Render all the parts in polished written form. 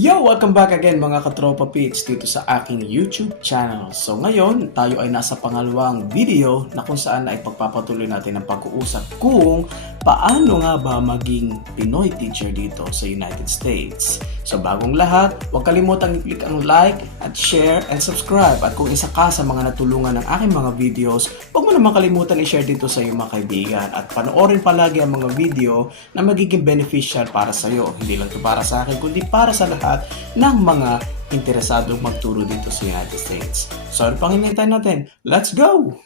Yo! Welcome back again mga katropa pits dito sa aking YouTube channel. So ngayon, tayo ay nasa pangalawang video na kung saan ay pagpapatuloy natin ang pag-uusap kung paano nga ba maging Pinoy teacher dito sa United States. So bagong lahat, huwag kalimutang i-click ang like at share and subscribe. At kung isa ka sa mga natulungan ng aking mga videos, huwag mo naman kalimutan i-share dito sa iyong mga kaibigan. At panoorin palagi ang mga video na magiging beneficial para sa iyo. Hindi lang ito para sa akin, kundi para sa lahat ng mga interesadong magturo dito sa United States. So ano pang hinihintay natin? Let's go!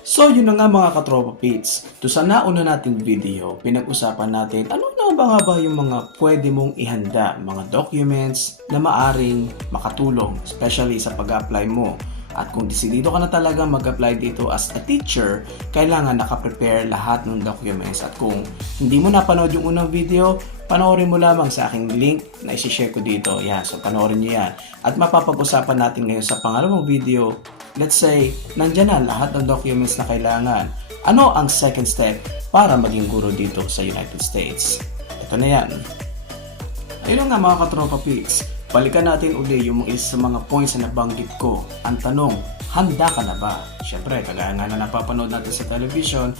So yun na nga mga katropa pits. To sa nauna nating video, pinag-usapan natin ano na nga ba yung mga pwede mong ihanda, mga documents na maaring makatulong, especially sa pag-apply mo. At kung desidido ka na talaga mag-apply dito as a teacher, kailangan nakaprepare lahat ng documents. At kung hindi mo napanood yung unang video, panoorin mo lamang sa aking link na isi-share ko dito. Yan, so panoorin nyo yan. At mapapag-usapan natin ngayon sa pangalawang video. Let's say, nandyan na lahat ng documents na kailangan. Ano ang second step para maging guro dito sa United States? Ito na yan. Ayun nga mga katropa pits. Balikan natin uli yung isa sa mga points na nabanggit ko. Ang tanong, handa ka na ba? Siyempre, kagaya nga na napapanood natin sa television,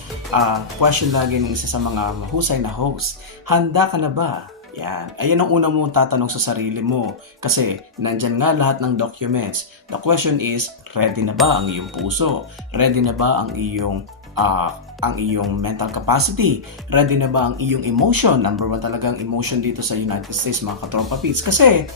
question lagi ng isa sa mga mahusay na host. Handa ka na ba? Yan. Ayan ang una mong tatanong sa sarili mo. Kasi, nandyan nga lahat ng documents. The question is, ready na ba ang iyong puso? Ready na ba ang iyong mental capacity? Ready na ba ang iyong emotion? Number one talagang emotion dito sa United States, mga katropa pits. Kasi,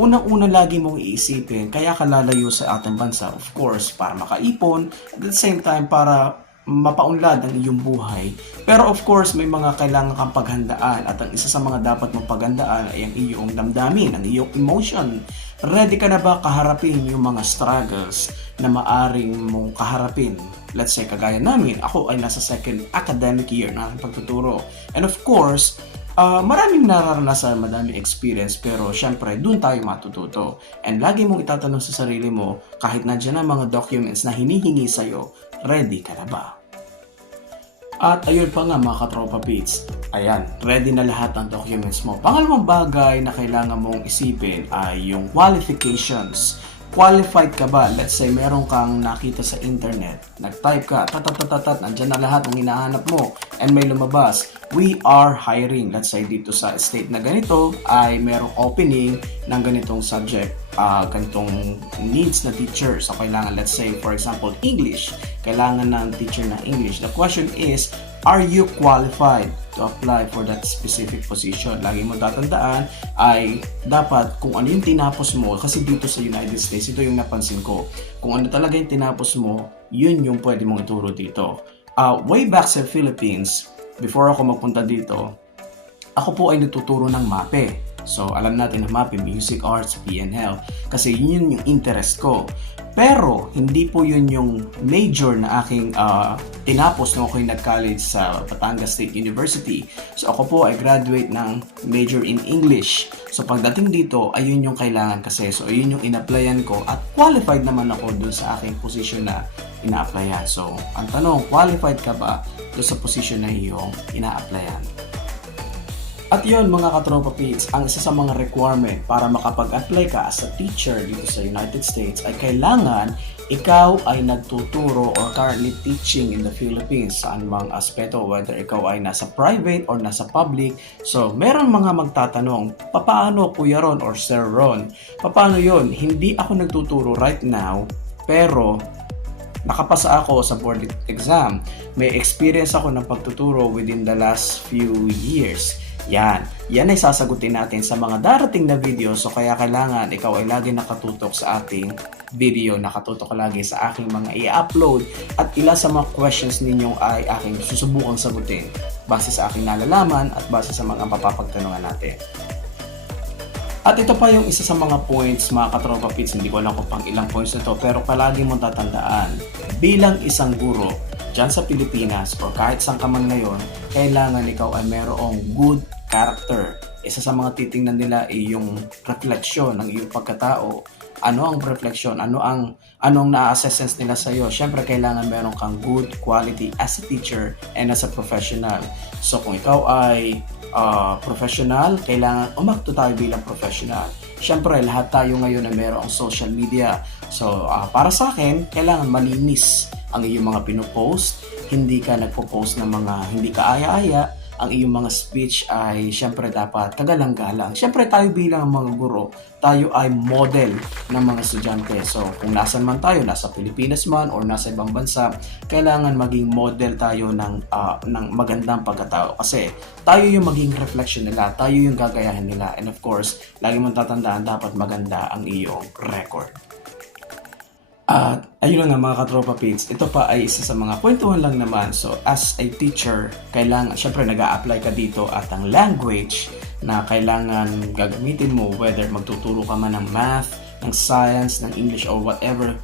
unang-una lagi mong iisipin, kaya ka lalayo sa ating bansa, of course, para makaipon, at the same time, para mapaunlad ang iyong buhay. Pero of course, may mga kailangan kang paghandaan at ang isa sa mga dapat mong paghandaan ay ang iyong damdamin, ang iyong emotion. Ready ka na ba kaharapin yung mga struggles na maaring mong kaharapin? Let's say, kagaya namin, ako ay nasa second academic year na aking pagtuturo. And of course, maraming nararanasan, madaming experience, pero syempre, dun tayo matututo. And lagi mong itatanong sa sarili mo, kahit nandiyan ang mga documents na hinihingi sa'yo, ready ka na ba? At ayun pa nga mga katropa pits, ayan, ready na lahat ng documents mo. Pangalawang bagay na kailangan mong isipin ay yung qualifications. Qualified ka ba? Let's say meron kang nakita sa internet, nag-type ka, nandiyan na lahat ng hinahanap mo, and may lumabas, we are hiring. Let's say dito sa state na ganito ay merong opening ng ganitong subject, ganitong needs na teacher. So kailangan, let's say for example English, kailangan ng teacher na English. The question is, are you qualified to apply for that specific position? Lagi mo tatandaan ay dapat kung ano yung tinapos mo, kasi dito sa United States, ito yung napansin ko, kung ano talaga yung tinapos mo, yun yung pwede mong ituro dito. Way back sa Philippines, before ako magpunta dito, ako po ay natuturo ng MAPE. So alam natin na MAPE, Music Arts, PNL, kasi yun yung interest ko. Pero hindi po yun yung major na aking tinapos nung ako'y nag-college sa Batangas State University. So ako po ay graduate ng major in English. So pagdating dito, ayun yung kailangan kasi. So ayun yung in-applyan ko at qualified naman ako dun sa aking position na ina-applyan. So ang tanong, qualified ka ba dun sa position na iyong ina-applyan? At yun mga katropa pits, ang isa sa mga requirement para makapag-apply ka as a teacher dito sa United States ay kailangan ikaw ay nagtuturo or currently teaching in the Philippines sa anumang aspeto, whether ikaw ay nasa private or nasa public. So meron mga magtatanong, paano Kuya Ron or Sir Ron? Paano yun? Hindi ako nagtuturo right now, pero nakapasa ako sa board exam. May experience ako ng pagtuturo within the last few years. Yan ay sasagutin natin sa mga darating na video. So kaya kailangan ikaw ay lagi nakatutok sa ating video, nakatutok lagi sa aking mga i-upload, at ilan sa mga questions ninyo ay aking susubukang sagutin base sa aking nalalaman at base sa mga mapapagtanungan natin. At ito pa yung isa sa mga points mga katropa pits, hindi ko alam kung pang ilang points na to, pero palagi mong tatandaan, bilang isang guro dyan sa Pilipinas or kahit saan ka man ngayon, kailangan ikaw ay merong good character. Isa sa mga titingnan nila ay yung refleksyon ng iyong pagkatao. ano ang reflection, anong na-assess nila sa iyo. Syempre kailangan meron kang good quality as a teacher and as a professional. So kung ikaw ay professional, kailangan umakto tayo bilang professional. Syempre lahat tayo ngayon na merong social media. So para sa akin, kailangan malinis ang iyong mga pinopost, hindi ka nagpo-post ng mga hindi ka aya-aya. Ang iyong mga speech ay syempre dapat kagalang-galang. Syempre tayo bilang mga guro, tayo ay model ng mga estudyante. So kung nasan man tayo, nasa Pilipinas man or nasa ibang bansa, kailangan maging model tayo ng magandang pagkatao. Kasi tayo yung maging reflection nila, tayo yung gagayahin nila. And of course, lagi mong tatandaan, dapat maganda ang iyong record. At ayun nga mga katropa pits, ito pa ay isa sa mga kwentuhan lang naman. So as a teacher, kailangan, syempre nag-a-apply ka dito at ang language na kailangan gagamitin mo, whether magtuturo ka man ng math, ng science, ng English or whatever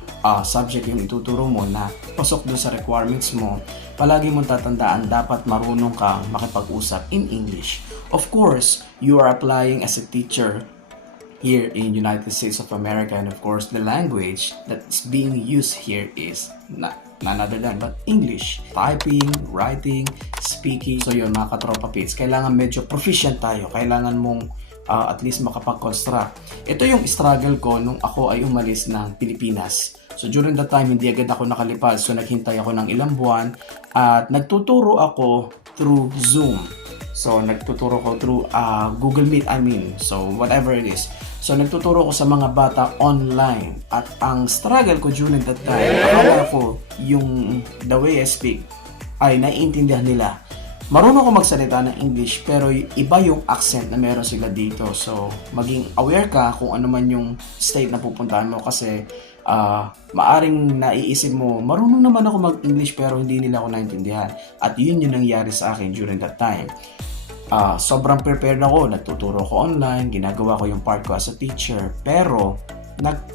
subject yung ituturo mo na pasok doon sa requirements mo, palagi mong tatandaan dapat marunong kang makipag-usap in English. Of course, you are applying as a teacher here in United States of America, and of course the language that's being used here is none other than but English. Typing, writing, speaking. So yun mga katropa pits, kailangan medyo proficient tayo. Kailangan mong at least makapag-construct. Ito yung struggle ko nung ako ay umalis ng Pilipinas. So during that time, hindi agad ako nakalipad. So naghintay ako ng ilang buwan at nagtuturo ako through Zoom. So nagtuturo ko through Google Meet, so whatever it is. So nagtuturo ko sa mga bata online. At ang struggle ko during that time, akala ko yung the way I speak ay naiintindihan nila. Marunong ako magsalita ng English pero iba yung accent na meron sila dito. So maging aware ka kung ano man yung state na pupuntahan mo kasi maaring naiisip mo, marunong naman ako mag-English pero hindi nila ako naintindihan. At yun yung nangyari sa akin during that time. Sobrang prepared ako, nagtuturo ko online, ginagawa ko yung part ko as a teacher, pero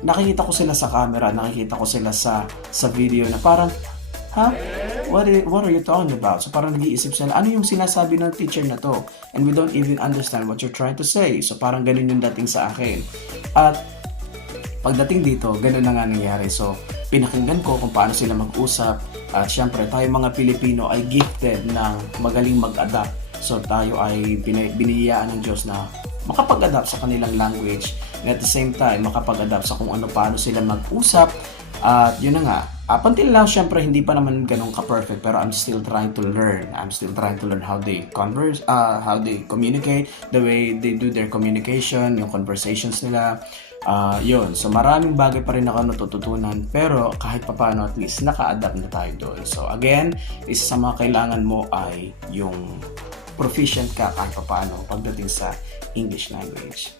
nakikita ko sila sa camera, nakikita ko sila sa video na parang, what are you talking about? So parang nag-iisip sila, ano yung sinasabi ng teacher na to? And we don't even understand what you're trying to say. So parang ganun yung dating sa akin. At pagdating dito, ganun na nga nangyari. So pinakinggan ko kung paano sila mag-usap. At syempre, tayo mga Pilipino ay gifted ng magaling mag-adapt. So tayo ay biniyayaan ng Diyos na makapag-adapt sa kanilang language and at the same time makapag-adapt sa kung ano paano sila mag-usap. At yun na nga, up until now syempre hindi pa naman ganun ka-perfect pero I'm still trying to learn. I'm still trying to learn how they converse, how they communicate, the way they do their communication, yung conversations nila. Yun, so maraming bagay pa rin ako natututunan pero kahit papaano at least naka-adapt na tayo doon. So again, isa sa mga kailangan mo ay yung proficient ka kahit paano pagdating sa English language.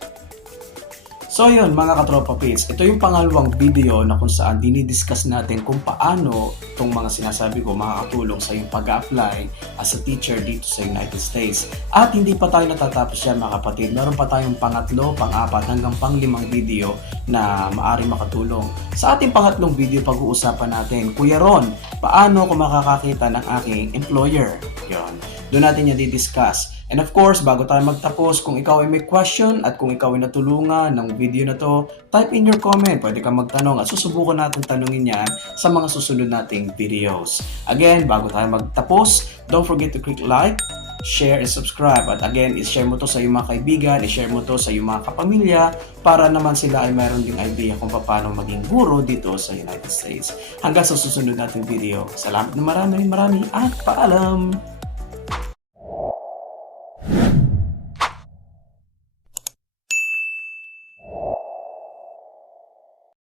So yun mga katropa pits, ito yung pangalawang video na kung saan dinidiscuss natin kung paano itong mga sinasabi ko makakatulong sa yung pag-apply as a teacher dito sa United States. At hindi pa tayo natatapos yan mga kapatid, meron pa tayong pangatlo, pang-apat hanggang pang-limang video na maaari makatulong. Sa ating pangatlong video pag-uusapan natin, Kuya Ron, paano ko makakakita ng aking employer? Yun. Doon natin yan di-discuss. And of course, bago tayo magtapos, kung ikaw ay may question at kung ikaw ay natulungan ng video na to, type in your comment. Pwede kang magtanong at susubukan natin tanungin yan sa mga susunod nating videos. Again, bago tayo magtapos, don't forget to click like, share, and subscribe. At again, i-share mo to sa iyong mga kaibigan, i-share mo to sa iyong mga kapamilya para naman sila ay mayroon ding idea kung paano maging guro dito sa United States. Hanggang sa susunod nating video. Salamat na marami at paalam!